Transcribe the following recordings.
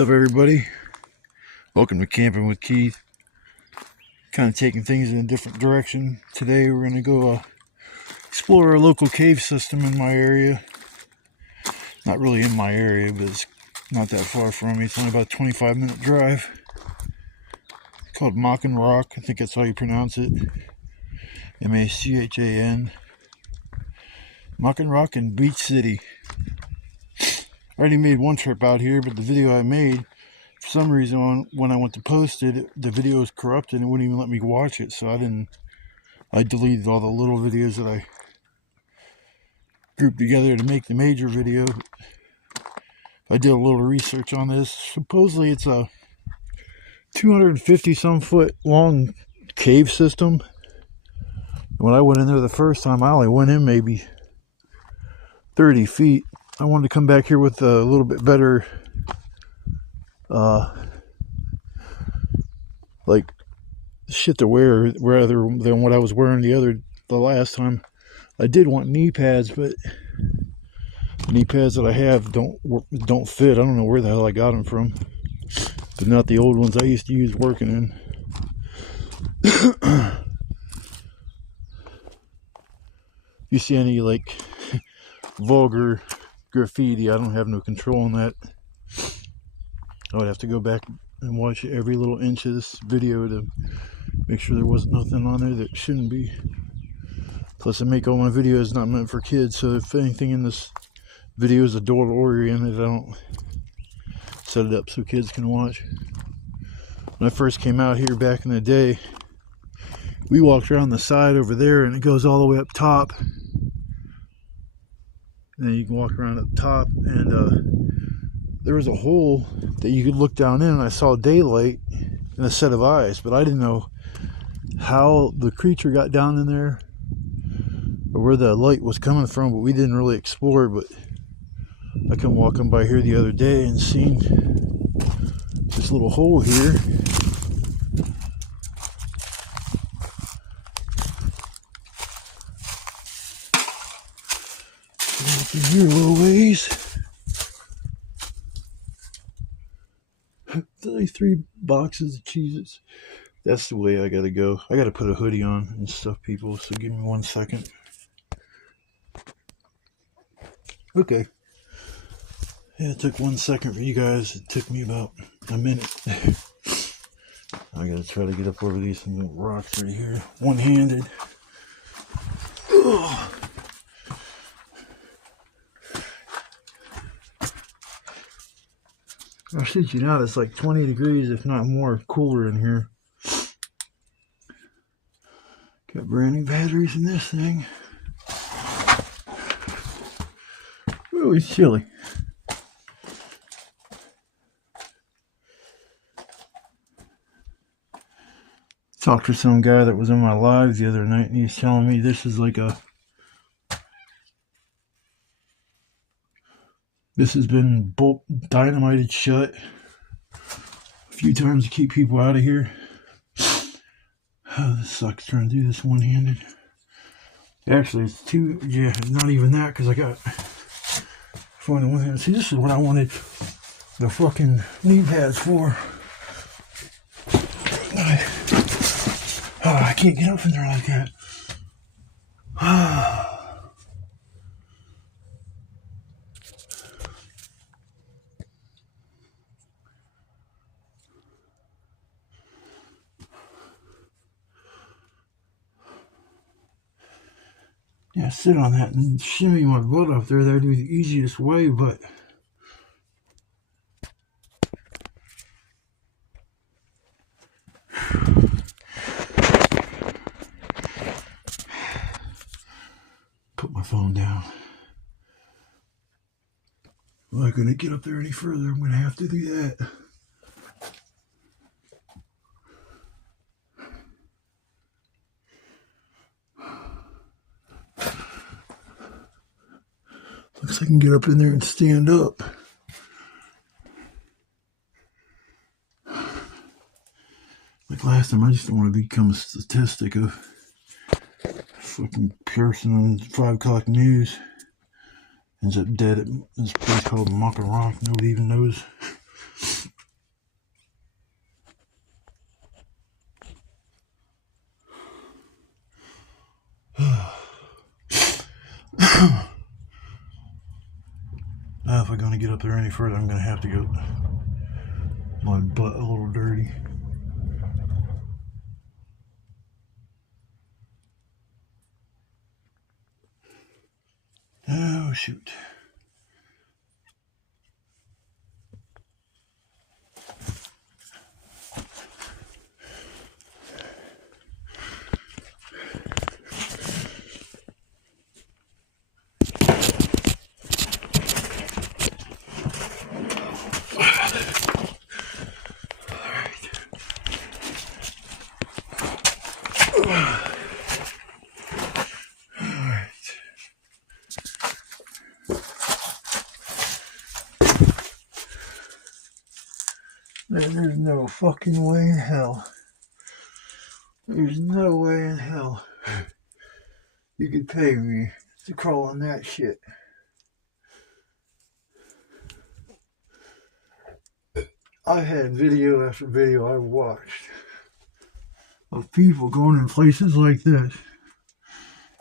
What's up, everybody? Welcome to Camping with Keith. Kind of taking things in a different direction. Today we're going to go explore a local cave system in my area. Not really in my area, but it's not that far from me. It's only about a 25-minute drive. It's called Machan Rock. I think that's how you pronounce it. M-A-C-H-A-N. Machan Rock in Beach City. I already made one trip out here, but the video I made, for some reason, when I went to post it, the video was corrupted and it wouldn't even let me watch it. So I deleted all the little videos that I grouped together to make the major video. I did a little research on this. Supposedly it's a 250 some foot long cave system. When I went in there the first time, I only went in maybe 30 feet. I wanted to come back here with a little bit better like shit to wear rather than what I was wearing the last time. I did want knee pads, but the knee pads that I have don't fit. I don't know where the hell I got them from, but not the old ones I used to use working in. You see any like vulgar graffiti, I don't have no control on that. I would have to go back and watch every little inch of this video to make sure there wasn't nothing on there that shouldn't be. Plus I make all my videos not meant for kids, so if anything in this video is adult oriented, I don't set it up so kids can watch. When I first came out here back in the day, we walked around the side over there and it goes all the way up top. And then you can walk around up top, and there was a hole that you could look down in, and I saw daylight and a set of eyes, but I didn't know how the creature got down in there or where the light was coming from, but we didn't really explore. But I come walking by here the other day and seen this little hole here. In here a little ways. 33 boxes of Cheez-Its. That's the way I gotta go. I gotta put a hoodie on and stuff, people, so give me 1 second. Okay. Yeah, it took 1 second for you guys. It took me about a minute. I gotta try to get up over these rocks right here. One-handed. Ugh. I shit you not, it's like 20 degrees, if not more, cooler in here. Got brand new batteries in this thing. Ooh, it's chilly. Talked to some guy that was in my live the other night, and he's telling me this is like this has been bolt dynamited shut a few times to keep people out of here. Oh, this sucks trying to do this one-handed. Actually, it's two. Yeah, not even that, because I got one hand. See, this is what I wanted the fucking knee pads for. I can't get up in there like that. Yeah, sit on that and shimmy my butt up there. That'd be the easiest way, but put my phone down. I'm not gonna get up there any further. I'm gonna have to do that. Looks like I can get up in there and stand up. Like last time, I just don't want to become a statistic of fucking person on 5 o'clock news. Ends up dead at this place called Machan Rock. Nobody even knows Now, if I'm going to get up there any further, I'm going to have to get my butt a little dirty. Oh, shoot. There's no fucking way in hell. There's no way in hell you could pay me to crawl on that shit. I've had video after video I've watched of people going in places like this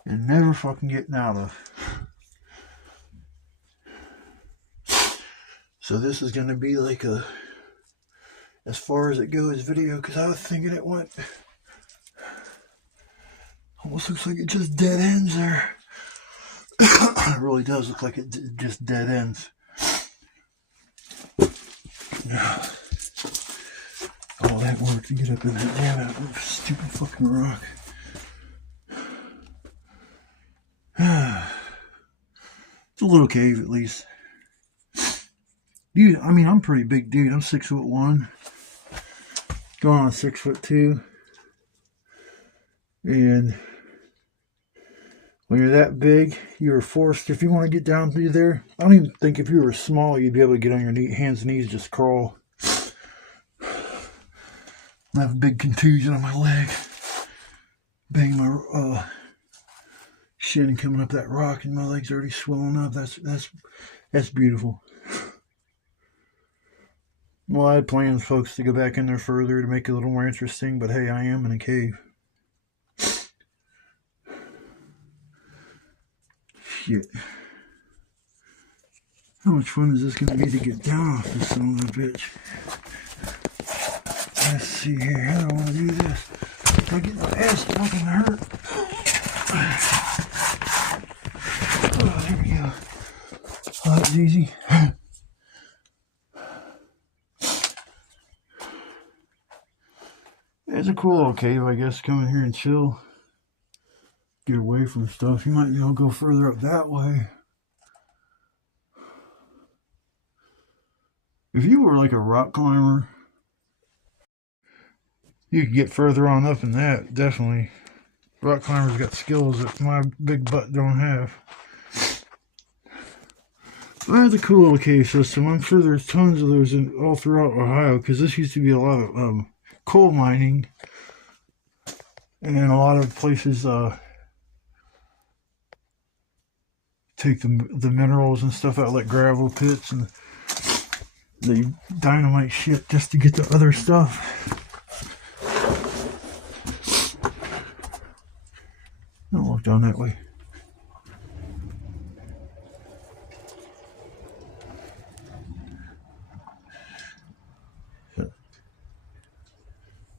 and never fucking getting out of. So this is going to be like a, as far as it goes, video, because I was thinking it went, almost looks like it just dead ends there. It really does look like it just dead ends. All that work to get up in that damn stupid fucking rock. It's a little cave at least. Dude, I mean, I'm a pretty big dude. I'm 6'1", going on 6'2", and when you're that big, you're forced, if you want to get down through there, I don't even think if you were small, you'd be able to get on your hands and knees and just crawl. I have a big contusion on my leg. Bang my shin coming up that rock, and my leg's already swollen up. That's beautiful. Well, I had plans, folks, to go back in there further to make it a little more interesting, but hey, I am in a cave. Shit. How much fun is this going to be to get down off this son of a bitch? Let's see here. How do I want to do this? I get my ass fucking hurt. Oh, there we go. Oh, that's easy. It's a cool little cave, I guess. Come in here and chill. Get away from stuff. You might be able to go further up that way. If you were like a rock climber, you could get further on up in that, definitely. Rock climbers got skills that my big butt don't have. That's a cool little cave system. I'm sure there's tons of those all throughout Ohio, because this used to be a lot of coal mining, and a lot of places take the minerals and stuff out, like gravel pits, and they dynamite shit just to get the other stuff. Don't walk down that way.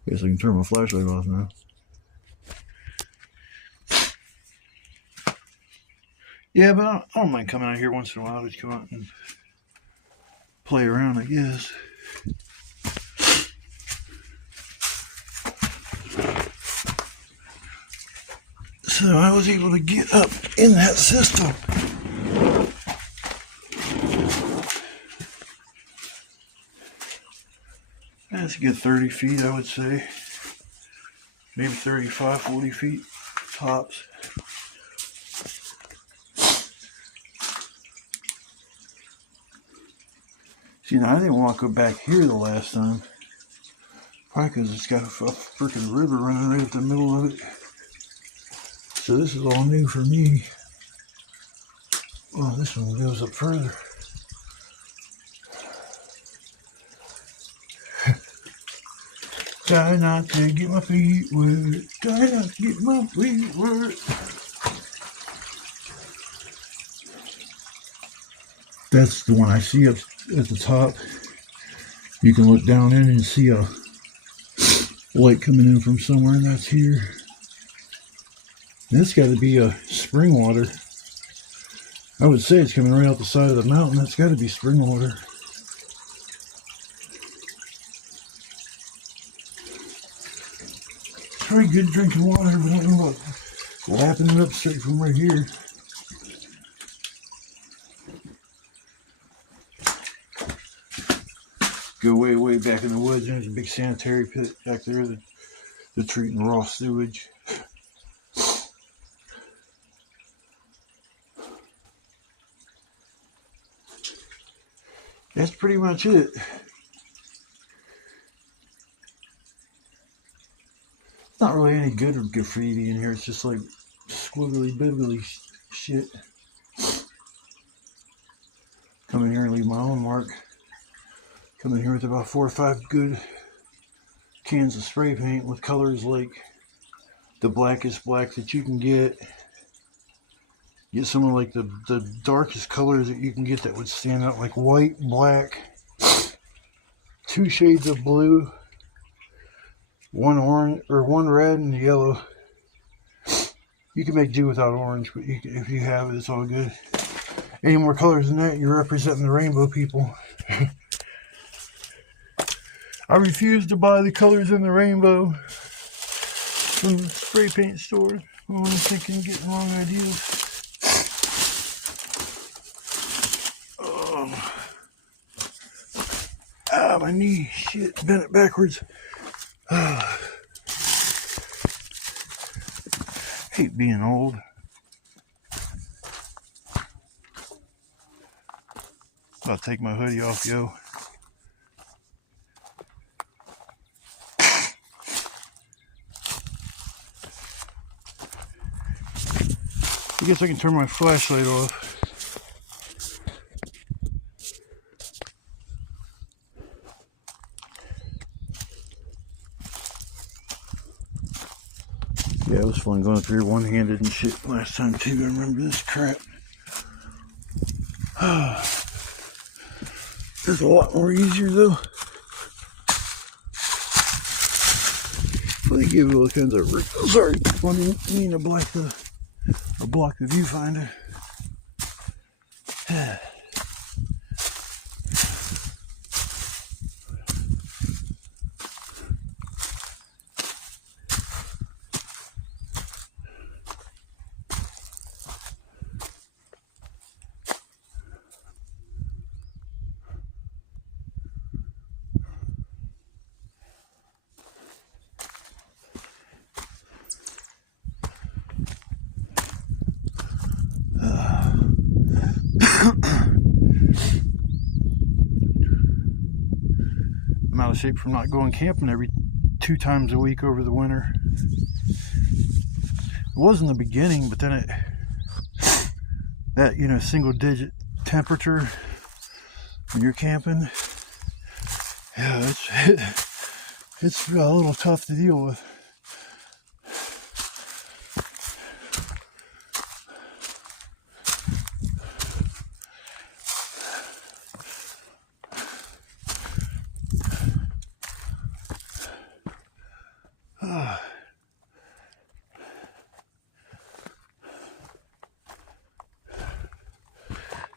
Guess I can turn my flashlight off now. Yeah, but I don't mind coming out here once in a while. Just come out and play around, I guess. So I was able to get up in that system. That's a good 30 feet, I would say. Maybe 35, 40 feet tops. See, now I didn't want to go back here the last time. Probably because it's got a freaking river running right up the middle of it. So this is all new for me. Well, this one goes up further. Try not to get my feet wet. Try not to get my feet wet. That's the one I see up at the top. You can look down in and see a light coming in from somewhere, and that's here. That's got to be a spring water. I would say it's coming right out the side of the mountain. That's got to be spring water. It's very good drinking water, but I don't know about lapping it up straight from right here. Go way, way back in the woods, and there's a big sanitary pit back there that they're treating raw sewage. That's pretty much it. Not really any good graffiti in here. It's just like squiggly, bibbly shit. Come in here and leave my own mark. Come in here with about 4 or 5 good cans of spray paint with colors like the blackest black that you can get. Get some of like the darkest colors that you can get that would stand out, like white, black, 2 shades of blue, 1 orange, or 1 red and yellow. You can make do without orange, but if you have it, it's all good. Any more colors than that, you're representing the rainbow people. I refuse to buy the colors in the rainbow from the spray paint store. I'm thinking getting wrong ideas. Ah, my knee, shit, bent it backwards. Hate being old. I'll take my hoodie off, yo. I guess I can turn my flashlight off. Yeah, it was fun going through here one-handed and shit last time too. I remember this crap. It's a lot more easier though. Well, they give you all kinds of sorry, funny. I mean to block the viewfinder. I'm out of shape from not going camping every 2 times a week over the winter. It was in the beginning, but then that single digit temperature when you're camping, yeah, it's a little tough to deal with.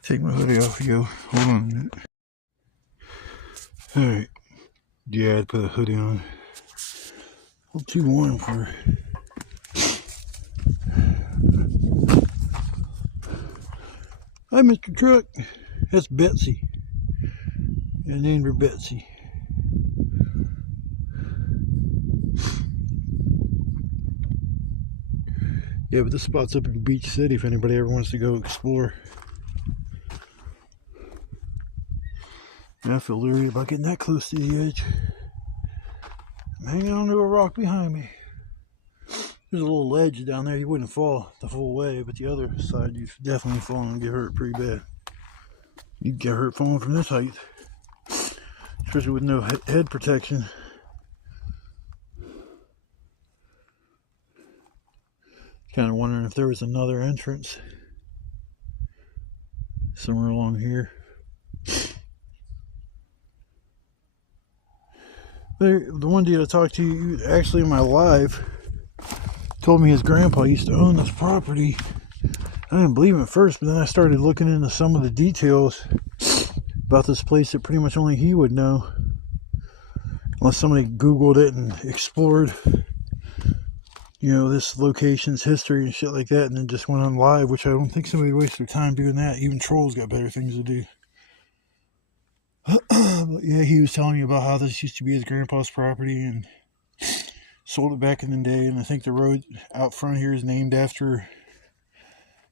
Take my hoodie off, yo. Hold on a minute. Alright. Yeah, I'd put a hoodie on. A little too warm for her. Hi, Mr. Truck. That's Betsy. I named her Betsy. Yeah, but this spot's up in Beach City if anybody ever wants to go explore. I feel leery about getting that close to the edge. I'm hanging onto a rock behind me. There's a little ledge down there. You wouldn't fall the full way, but the other side you'd definitely fall and get hurt pretty bad. You'd get hurt falling from this height, especially with no head protection. Kind of wondering if there was another entrance somewhere along here. The one dude I talked to, actually in my live, told me his grandpa used to own this property. I didn't believe him at first, but then I started looking into some of the details about this place that pretty much only he would know, unless somebody Googled it and explored, you know, this location's history and shit like that, and then just went on live, which I don't think somebody would waste their time doing that. Even trolls got better things to do. But yeah, he was telling me about how this used to be his grandpa's property and sold it back in the day, and I think the road out front here is named after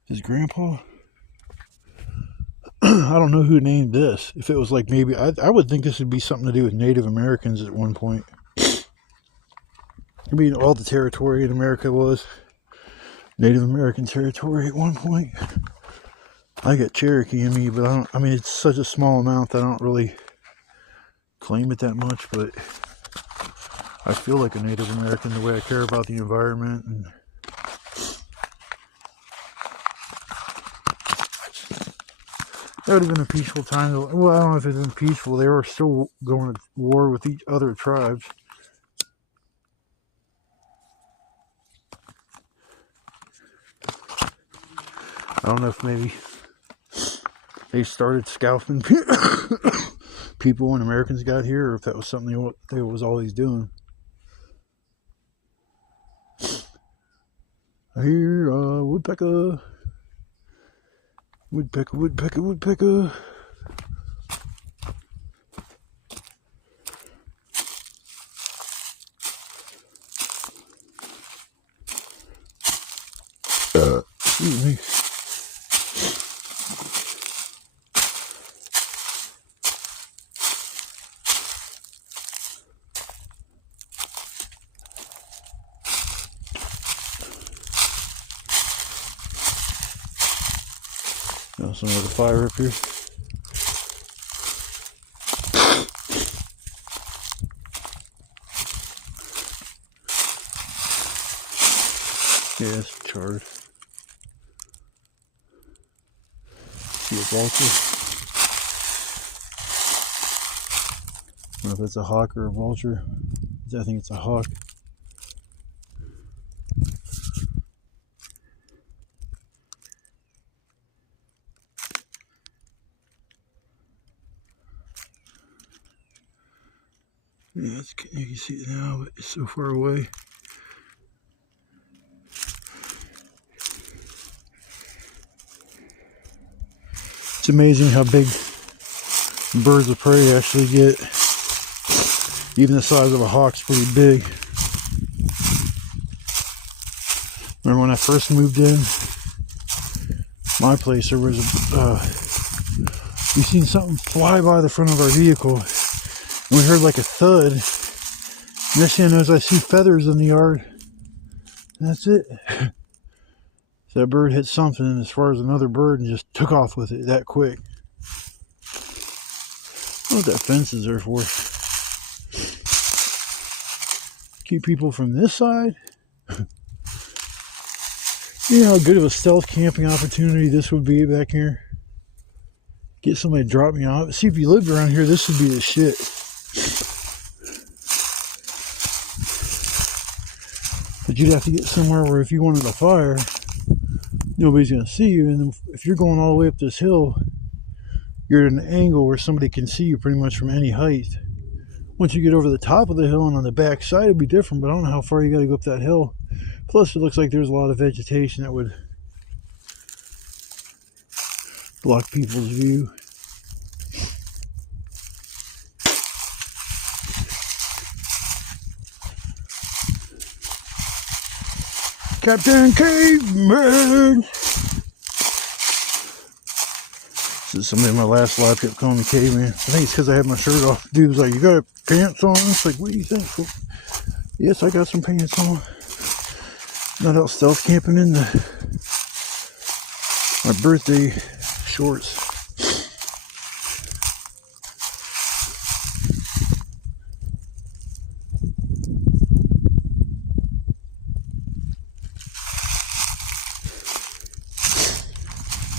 his grandpa. I don't know who named this. If it was like maybe, I would think this would be something to do with Native Americans at one point. I mean, all the territory in America was Native American territory at one point. I got Cherokee in me, but I mean, it's such a small amount that I don't really claim it that much, but I feel like a Native American the way I care about the environment. And that would have been a peaceful time. Well, I don't know if it's been peaceful. They were still going to war with each other tribes. I don't know if maybe they started scalping people when Americans got here, or if that was something they was always doing. I hear woodpecker. Woodpecker, woodpecker, woodpecker. Excuse me. Got some of the fire up here. Yeah, it's charred. See a vulture. I don't know if it's a hawk or a vulture. I think it's a hawk. Yeah, you can see it now, but it's so far away. It's amazing how big birds of prey actually get. Even the size of a hawk's pretty big. Remember when I first moved in my place, there was we seen something fly by the front of our vehicle, and we heard like a thud. Next thing I know is I see feathers in the yard, and that's it. So that bird hit something as far as another bird and just took off with it that quick. I don't know what that fence is there for. Keep people from this side. You know how good of a stealth camping opportunity this would be back here. Get somebody to drop me off. See, if you lived around here, this would be the shit. But you'd have to get somewhere where if you wanted a fire, nobody's going to see you. And then if you're going all the way up this hill, you're at an angle where somebody can see you pretty much from any height. Once you get over the top of the hill and on the back side, it'd be different, but I don't know how far you got to go up that hill. Plus, it looks like there's a lot of vegetation that would block people's view. Captain Caveman! So somebody in my last live kept calling me Caveman. I think it's because I had my shirt off. Dude was like, "You got pants on?" It's like, "What do you think?" Well, yes, I got some pants on. Not out stealth camping in my birthday shorts.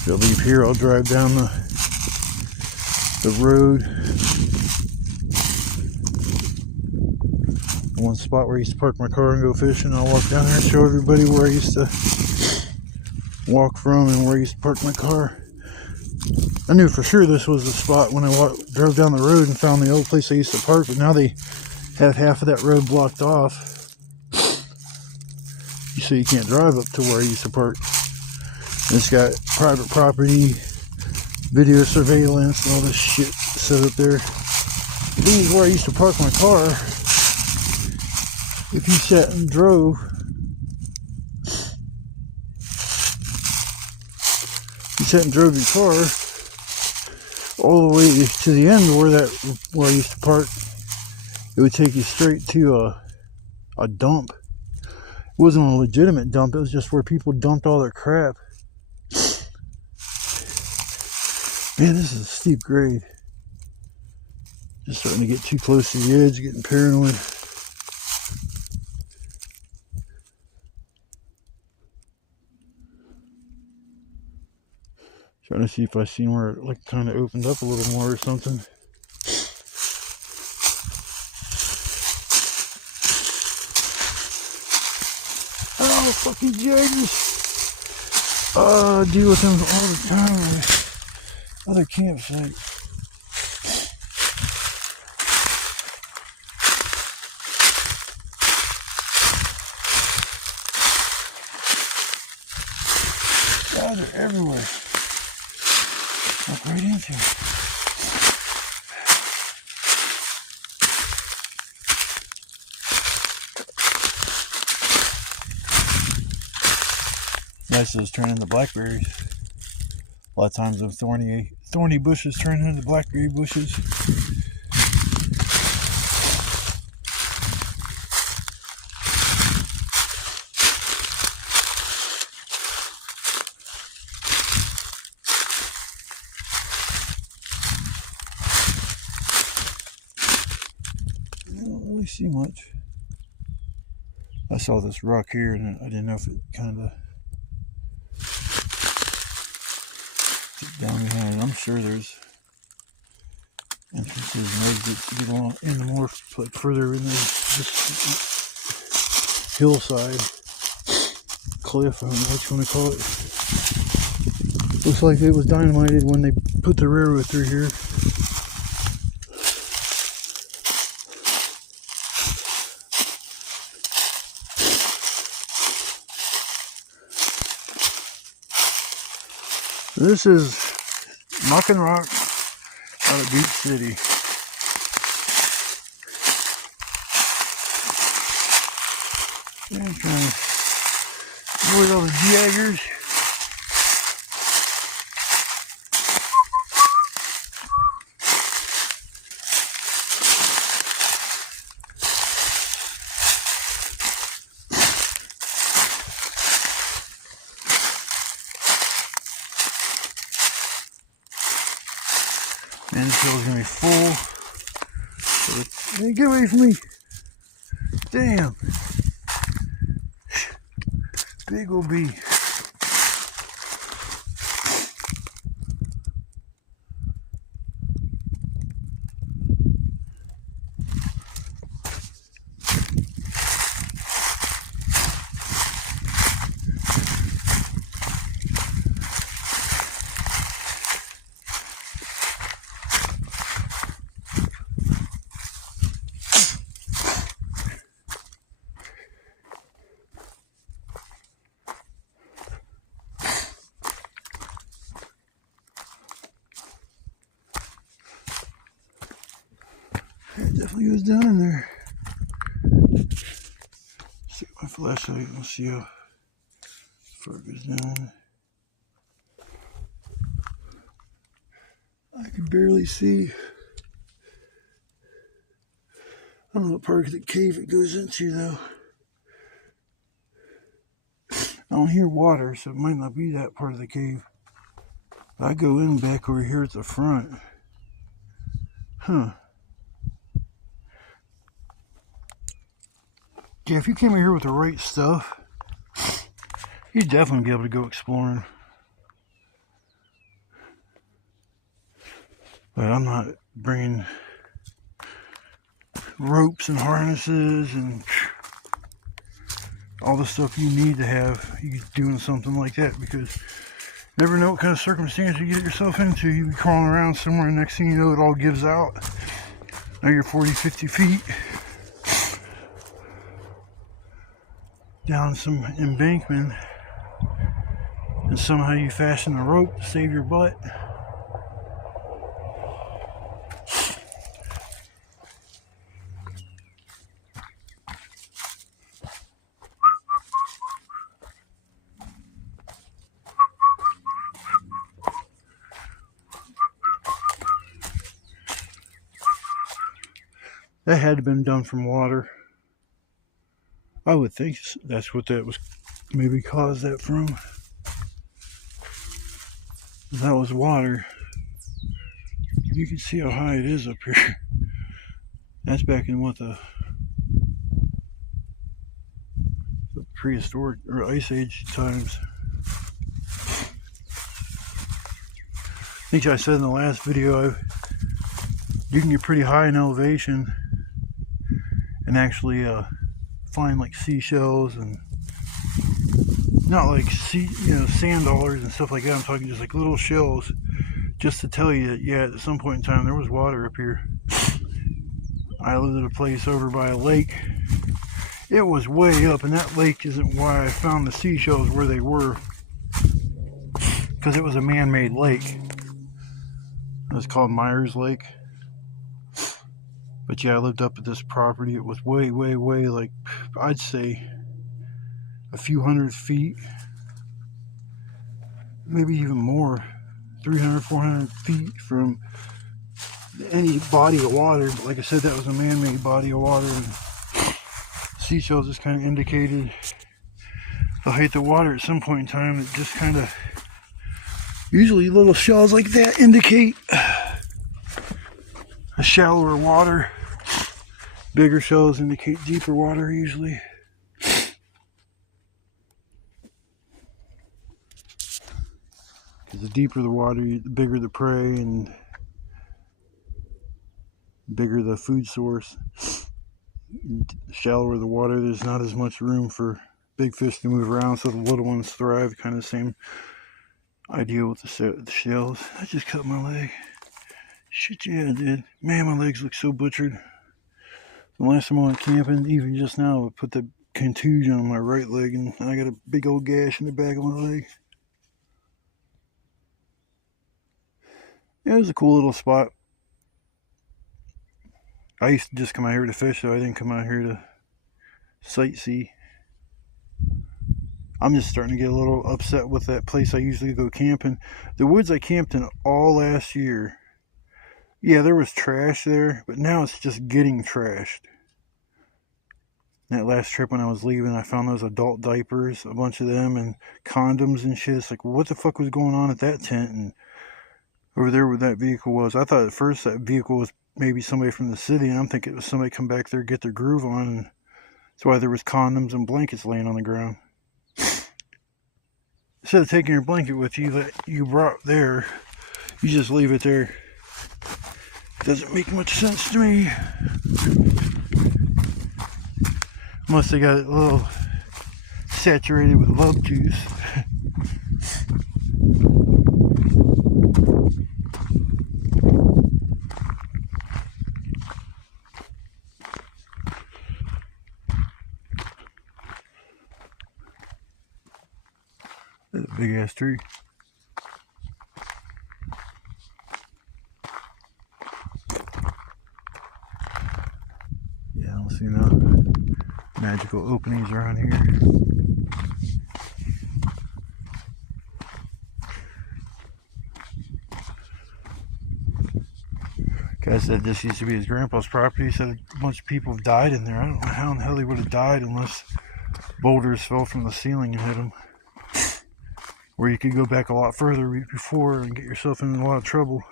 If I leave here, I'll drive down the road. one spot where I used to park my car and go fishing. I'll walk down there and show everybody where I used to walk from and where I used to park my car. I knew for sure this was the spot when I drove down the road and found the old place I used to park, but now they have half of that road blocked off. So you can't drive up to where I used to park. And it's got private property, video surveillance, and all this shit set up there. This is where I used to park my car. If you sat and drove, your car all the way to the end of where I used to park, it would take you straight to a dump. It wasn't a legitimate dump, it was just where people dumped all their crap. Man, this is a steep grade. Just starting to get too close to the edge, getting paranoid. Trying to see if I seen where it like kind of opened up a little more or something. Oh, fucking jaggers! I deal with them all the time. Other campsite. God, they're everywhere. Walk right into it. Nice, those turn into blackberries. A lot of times those thorny bushes turn into blackberry bushes. I don't really see much. I saw this rock here and I didn't know if it kind of down behind it. I'm sure there's entrances and exits to get along into more like further in this hillside cliff. I don't know what you want to call it. Looks like it was dynamited when they put the railroad through here. This is Machan Rock out of Beach City. Yeah, I'm trying to avoid all the jaggers. Man, this hill's gonna be full. Hey, get away from me. Damn. Big old bee. It definitely goes down in there. Stick my flashlight and see how far it goes down. I can barely see. I don't know what part of the cave it goes into though. I don't hear water, so it might not be that part of the cave. But I go in back over here at the front. Huh. Yeah, if you came in here with the right stuff, you'd definitely be able to go exploring. But I'm not bringing ropes and harnesses and all the stuff you need to have you doing something like that, because you never know what kind of circumstance you get yourself into. You be crawling around somewhere and next thing you know it all gives out. Now you're 40-50 feet down some embankment and somehow you fashion a rope to save your butt. That had to have been done from water. I would think that's what that was, maybe caused that from. That was water. You can see how high it is up here. That's back in what the prehistoric or ice age times. I think I said in the last video, you can get pretty high in elevation and actually find like seashells and not like sand dollars and stuff like that. I'm talking just like little shells, just to tell you that yeah, at some point in time there was water up here. I lived at a place over by a lake. It was way up, and that lake isn't why I found the seashells where they were, because it was a man-made lake. It was called Myers Lake. But yeah, I lived up at this property. It was way, like, I'd say a few hundred feet, maybe even more, 300, 400 feet from any body of water. But like I said, that was a man-made body of water, and seashells just kind of indicated the height of water at some point in time. It just kind of, usually little shells like that indicate a shallower water. Bigger shells indicate deeper water usually. Because the deeper the water, the bigger the prey and bigger the food source. The shallower the water, there's not as much room for big fish to move around, so the little ones thrive. Kind of the same idea with the shells. I just cut my leg. Shit, yeah, I did. Man, my legs look so butchered. The last time I went camping, even just now, I put the contusion on my right leg, and I got a big old gash in the back of my leg. Yeah, it was a cool little spot. I used to just come out here to fish, though. I didn't come out here to sightsee. I'm just starting to get a little upset with that place I usually go camping. The woods I camped in all last year, yeah, there was trash there, but now it's just getting trashed. That last trip when I was leaving, I found those adult diapers, a bunch of them, and condoms and shit. It's like, what the fuck was going on at that tent and over there where that vehicle was? I thought at first that vehicle was maybe somebody from the city, and I'm thinking it was somebody come back there, get their groove on, and that's why there was condoms and blankets laying on the ground. Instead of taking your blanket with you that you brought there, you just leave it there. Doesn't make much sense to me. Unless they got it a little saturated with love juice. That's a big ass tree. Yeah, I don't see no magical openings around here. Guy said this used to be his grandpa's property. He said a bunch of people have died in there. I don't know how in the hell they would have died unless boulders fell from the ceiling and hit them. Or you could go back a lot further before and get yourself in a lot of trouble.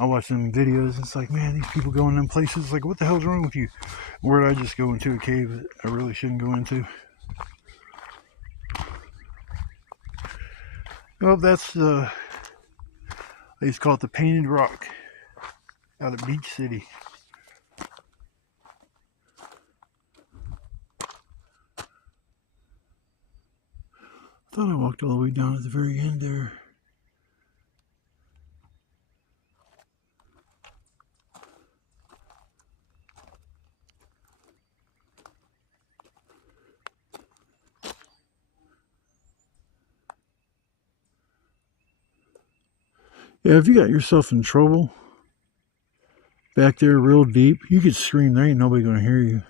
I watch them videos and it's like, man, these people go in them places. It's like, what the hell's wrong with you? Where'd I just go into a cave that I really shouldn't go into? Well, that's I used to call it the Painted Rock out of Beach City. Thought I walked all the way down at the very end there. Yeah, if you got yourself in trouble back there real deep, you could scream. There ain't nobody going to hear you.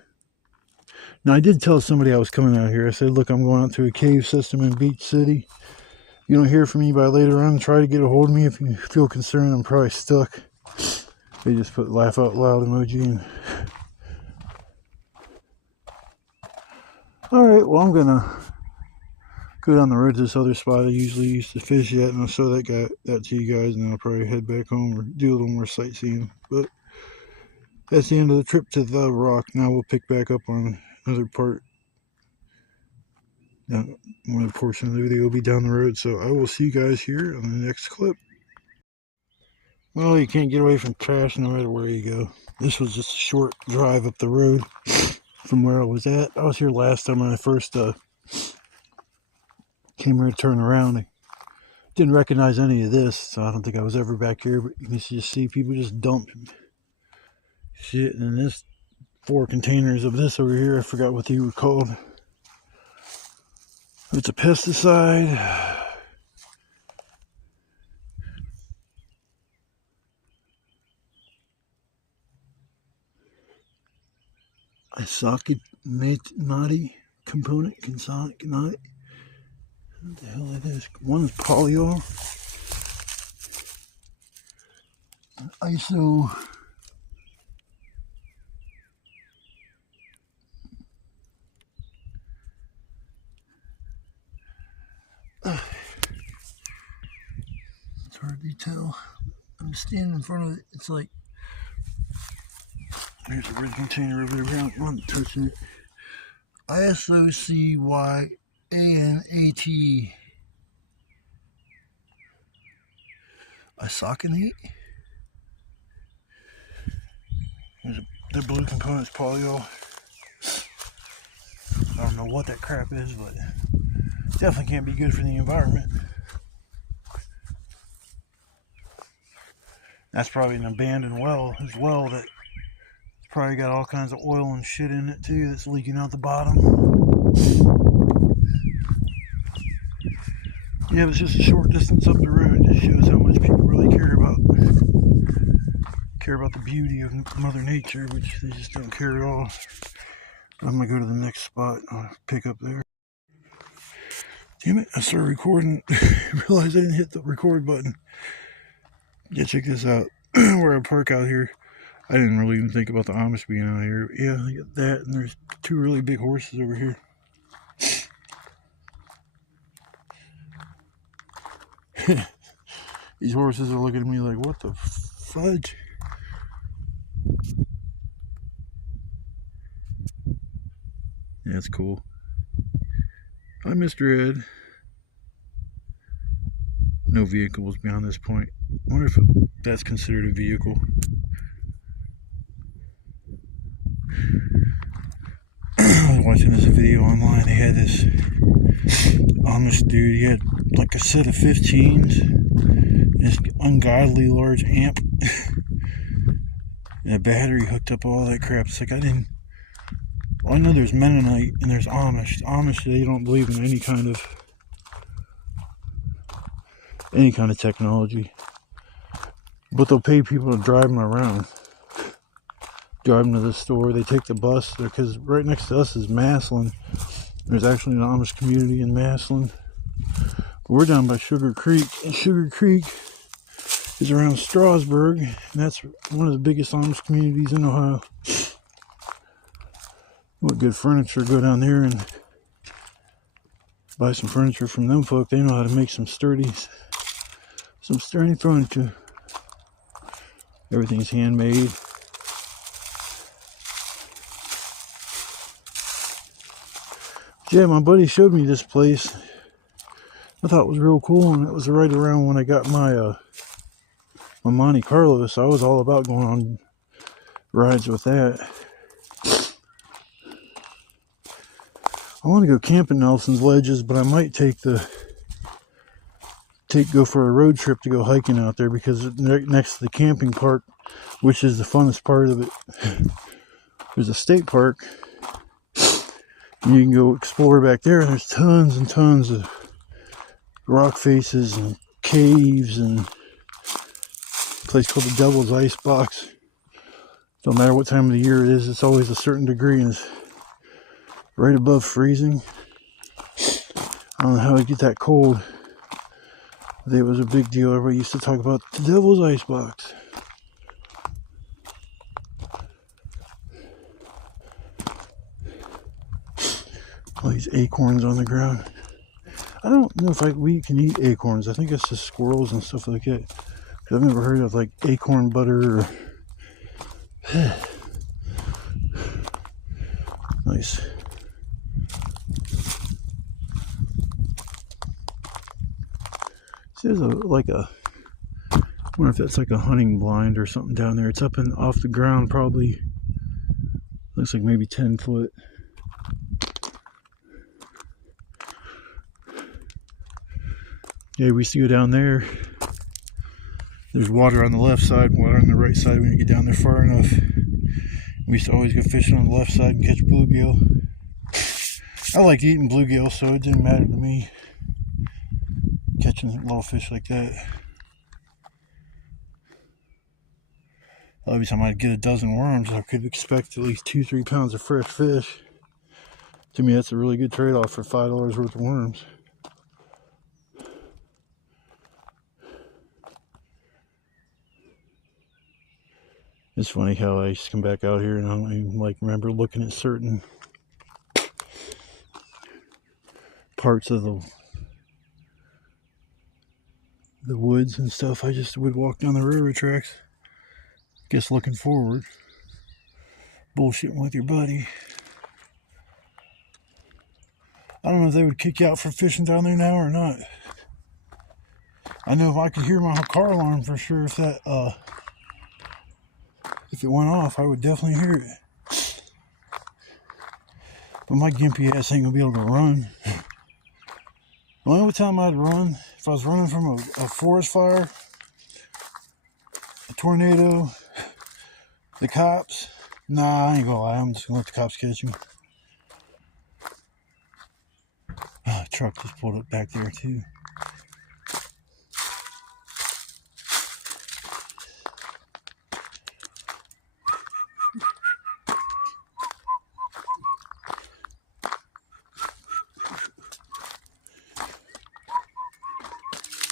Now, I did tell somebody I was coming out here. I said, look, I'm going out to a cave system in Beach City. You don't hear from me by later on. Try to get a hold of me if you feel concerned. I'm probably stuck. They just put laugh out loud emoji in. Alright, well, I'm going to go down the road to this other spot I usually used to fish at, and I'll show that to you guys, and then I'll probably head back home or do a little more sightseeing. But that's the end of the trip to the rock. Now we'll pick back up on another part. One of the portion of the video will be down the road, so I will see you guys here on the next clip. Well, you can't get away from trash no matter where you go. This was just a short drive up the road from where I was at. I was here last time when I first came here to turn around. I didn't recognize any of this, so I don't think I was ever back here, but you can just see people just dump shit in this 4 containers of this over here. I forgot what they were called. It's a pesticide. Isoconate component, consoconate. What the hell is this? One is polyol. ISO. It's hard to tell. I'm standing in front of it. It's like, there's a red container over there. I'm not touching it. ISOCYANATE. Isoconate? The blue component's polyol. I don't know what that crap is, but definitely can't be good for the environment. That's probably an abandoned well as well that's probably got all kinds of oil and shit in it too that's leaking out the bottom. Yeah, it's just a short distance up the road. It just shows how much people really care about the beauty of Mother Nature, which they just don't care at all. I'm gonna go to the next spot. I'll pick up there. Damn it, I started recording. Realized I didn't hit the record button. Yeah, check this out. Where I park out here. I didn't really even think about the Amish being out here. Yeah, I got that, and there's 2 really big horses over here. These horses are looking at me like, what the fudge? Yeah, that's cool. Hi, Mr. Ed. No vehicles beyond this point. I wonder if that's considered a vehicle. I was watching this video online. They had this Amish dude. He had like a set of 15s and this ungodly large amp and a battery hooked up, all that crap. It's like, I know there's Mennonite and there's Amish. Amish, they don't believe in any kind of technology, but they'll pay people to drive them around, drive them to the store. They take the bus there, because right next to us is Maslin. There's actually an Amish community in Maslin, but we're down by Sugar Creek, and Sugar Creek is around Strasburg, and that's one of the biggest Amish communities in Ohio. What good furniture, go down there and buy some furniture from them folk. They know how to make some sturdy furniture. Everything's handmade. Yeah, my buddy showed me this place. I thought it was real cool, and it was right around when I got my Monte Carlo, so I was all about going on rides with that. I want to go camping Nelson's Ledges, but I might go for a road trip to go hiking out there, because right next to the camping park, which is the funnest part of it, there's a state park, and you can go explore back there, and there's tons and tons of rock faces and caves, and a place called the Devil's Ice Box. Don't matter what time of the year it is, it's always a certain degree, and it's right above freezing. I don't know how it get that cold. It was a big deal. Everybody used to talk about the Devil's Ice Box. All these acorns on the ground. I don't know if we can eat acorns. I think it's just squirrels and stuff like that. I've never heard of like acorn butter or... Nice. There's I wonder if that's like a hunting blind or something down there. It's up and off the ground, probably. Looks like maybe 10 foot. Yeah, we used to go down there. There's water on the left side, water on the right side when you get down there far enough. We used to always go fishing on the left side and catch bluegill. I liked eating bluegill, so it didn't matter to me catching little fish like that. Every time I'd get a dozen worms, I could expect at least 2-3 pounds of fresh fish. To me, that's a really good trade-off for $5 worth of worms. It's funny how I used to come back out here and I don't even remember looking at certain parts of the woods and stuff. I just would walk down the railroad tracks, guess looking forward, bullshitting with your buddy. I don't know if they would kick you out for fishing down there now or not. I know if I could hear my car alarm for sure, if it went off, I would definitely hear it. But my gimpy ass ain't gonna be able to run. The only time I'd run, if I was running from a forest fire, a tornado, the cops, nah, I ain't gonna lie, I'm just gonna let the cops catch me. Oh, truck just pulled up back there too.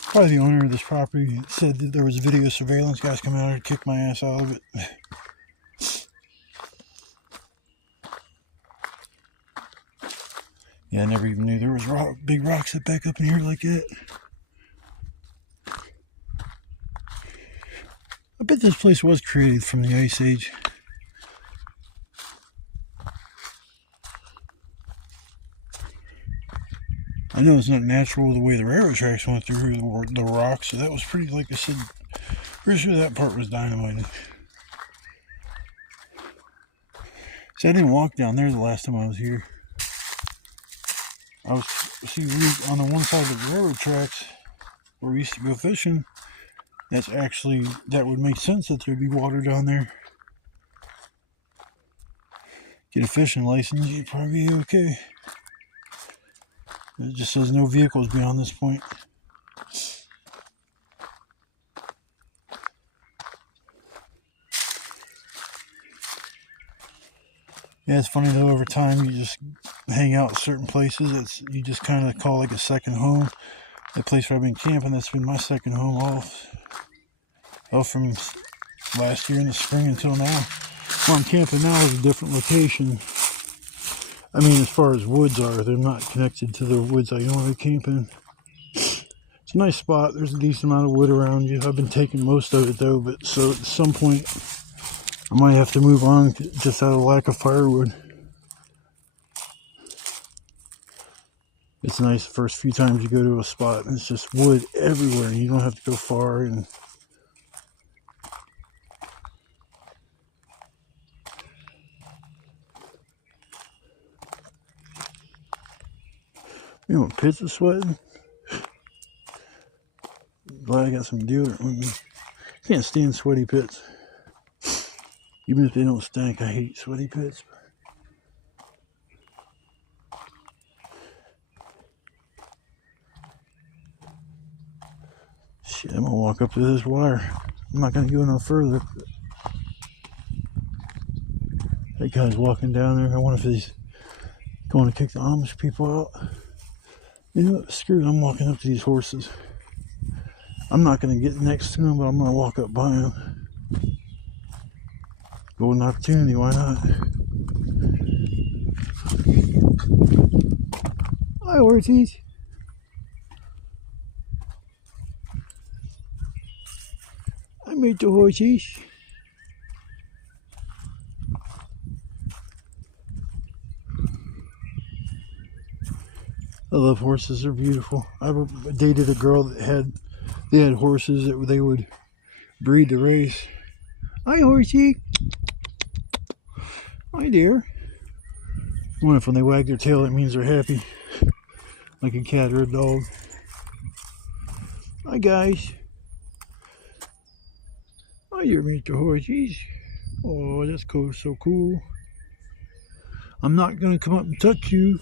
Probably the owner of this property said that there was video surveillance guys coming out here to kick my ass out of it. Yeah, I never even knew there was big rocks that back up in here like that. I bet this place was created from the Ice Age. I know it's not natural the way the railroad tracks went through the rocks, so that was pretty, like I said, pretty sure that part was dynamited. See, I didn't walk down there the last time I was here. On the one side of the railroad tracks where we used to go fishing, that would make sense that there'd be water down there. Get a fishing license, you'd probably be okay. It just says no vehicles beyond this point. Yeah, it's funny though, over time you just hang out at certain places. You just kind of call like a second home. The place where I've been camping, that's been my second home all from last year in the spring until now. Where I'm camping now is a different location. I mean, as far as woods are, they're not connected to the woods I normally camp in. It's a nice spot. There's a decent amount of wood around you. I've been taking most of it though, but so at some point I might have to move on just out of lack of firewood. It's nice the first few times you go to a spot and it's just wood everywhere and you don't have to go far. And You know what pits are sweating? Glad I got some deodorant with me. Can't stand sweaty pits. Even if they don't stink, I hate sweaty pits. Shit, I'm gonna walk up to this wire. I'm not gonna go no further. That guy's walking down there. I wonder if he's going to kick the Amish people out. You know what? Screw it. I'm walking up to these horses. I'm not gonna get next to them, but I'm gonna walk up by them. Golden opportunity, why not? Hi, horsies. I made the horsies. I love horses, they're beautiful. I dated a girl that had horses that they would breed to race. Hi, horsey. Hi, dear. I wonder if when they wag their tail, it means they're happy. Like a cat or a dog. Hi, guys. Hi, you're Mr. Horsies. Oh, that's cool, so cool. I'm not gonna come up and touch you.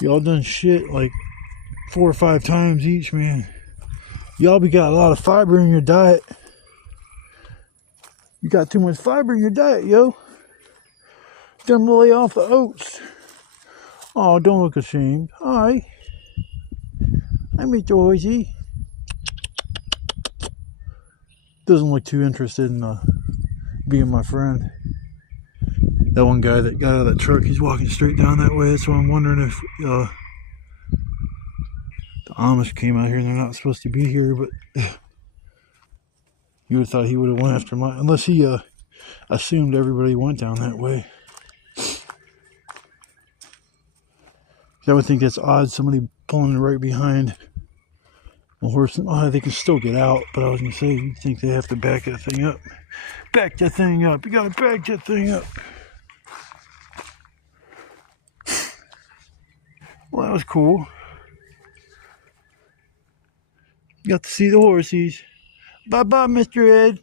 Y'all done shit like 4 or 5 times each, man. Y'all got a lot of fiber in your diet. You got too much fiber in your diet, yo. Time to lay off the oats. Oh, don't look ashamed. Hi. I'm Mr. Horsey. Doesn't look too interested in being my friend. That one guy that got out of that truck, he's walking straight down that way. That's why I'm wondering if the Amish came out here and they're not supposed to be here, but you would have thought he would have went after my, unless he assumed everybody went down that way. I would think that's odd, somebody pulling right behind a horse. Oh, they can still get out, but I was going to say, you'd think they have to back that thing up. Back that thing up. You got to back that thing up. Well, that was cool. Got to see the horsies. Bye-bye, Mr. Ed.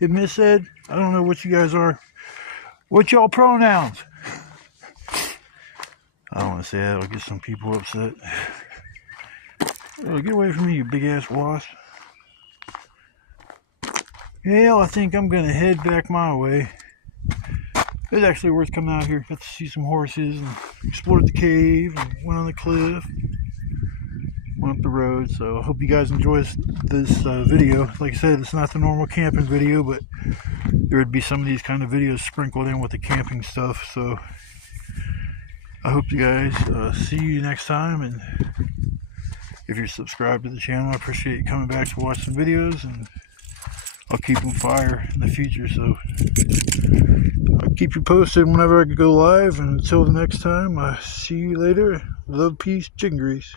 And Miss Ed. I don't know what you guys are. What's y'all pronouns? I don't want to say that. I'll get some people upset. Oh, get away from me, you big-ass wasp. Hell, I think I'm going to head back my way. It was actually worth coming out here. Got to see some horses and explored the cave and went on the cliff. Went up the road. So I hope you guys enjoy this video. Like I said, it's not the normal camping video, but there would be some of these kind of videos sprinkled in with the camping stuff. So I hope you guys see you next time. And if you're subscribed to the channel, I appreciate you coming back to watch some videos. And I'll keep them fire in the future. So I'll keep you posted whenever I go live. And until the next time, I see you later. Love, peace, chicken grease.